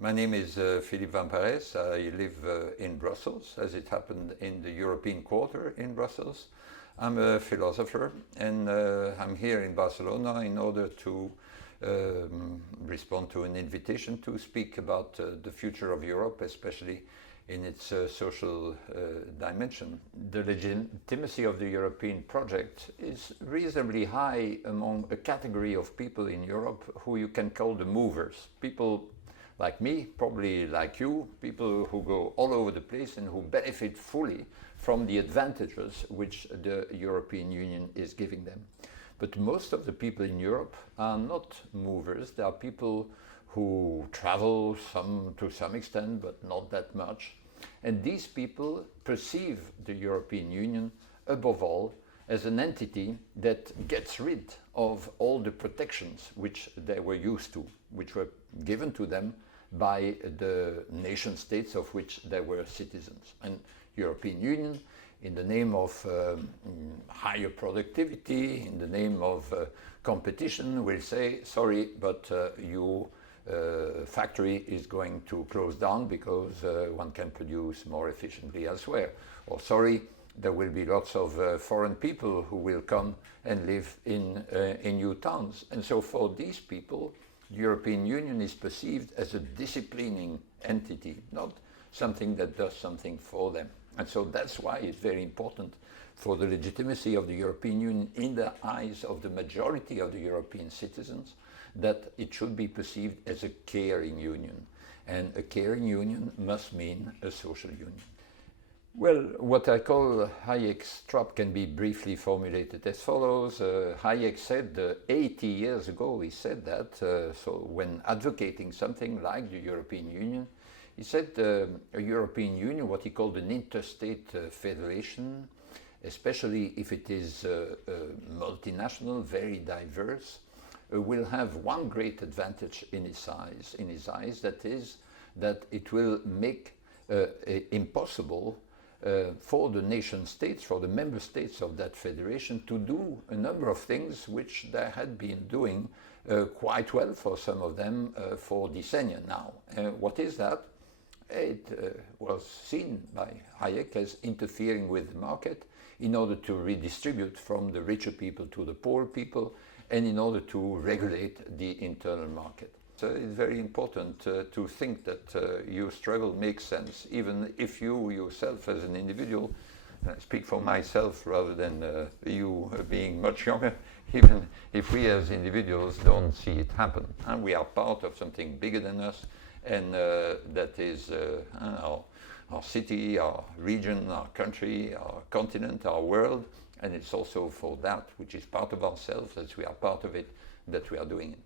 My name is Philippe Van Parijs. I live in Brussels, as it happened in the European Quarter in Brussels. I'm a philosopher, and I'm here in Barcelona in order to respond to an invitation to speak about the future of Europe, especially in its social dimension. The legitimacy of the European project is reasonably high among a category of people in Europe who you can call the movers. People like me, probably like you, people who go all over the place and who benefit fully from the advantages which the European Union is giving them. But most of the people in Europe are not movers. They are people who travel to some extent, but not that much. And these people perceive the European Union, above all, as an entity that gets rid of all the protections which they were used to, which were given to them by the nation states of which they were citizens. And European Union, in the name of higher productivity, in the name of competition, will say, sorry, but your factory is going to close down because one can produce more efficiently elsewhere. Or sorry, there will be lots of foreign people who will come and live in new towns. And so for these people, the European Union is perceived as a disciplining entity, not something that does something for them. And so that's why it's very important for the legitimacy of the European Union in the eyes of the majority of the European citizens that it should be perceived as a caring union. And a caring union must mean a social union. Well, what I call Hayek's trap can be briefly formulated as follows. Hayek said 80 years ago, he said that, so when advocating something like the European Union, he said a European Union, what he called an interstate federation, especially if it is multinational, very diverse, will have one great advantage in his eyes, that is that it will make impossible for the nation states, for the member states of that federation to do a number of things which they had been doing quite well for some of them for decennia now. What is that? It was seen by Hayek as interfering with the market in order to redistribute from the richer people to the poor people and in order to regulate the internal market. So it's very important to think that your struggle makes sense, even if you yourself as an individual, I speak for myself rather than you being much younger, even if we as individuals don't see it happen. And we are part of something bigger than us, and that is our city, our region, our country, our continent, our world, and it's also for that, which is part of ourselves, as we are part of it, that we are doing it.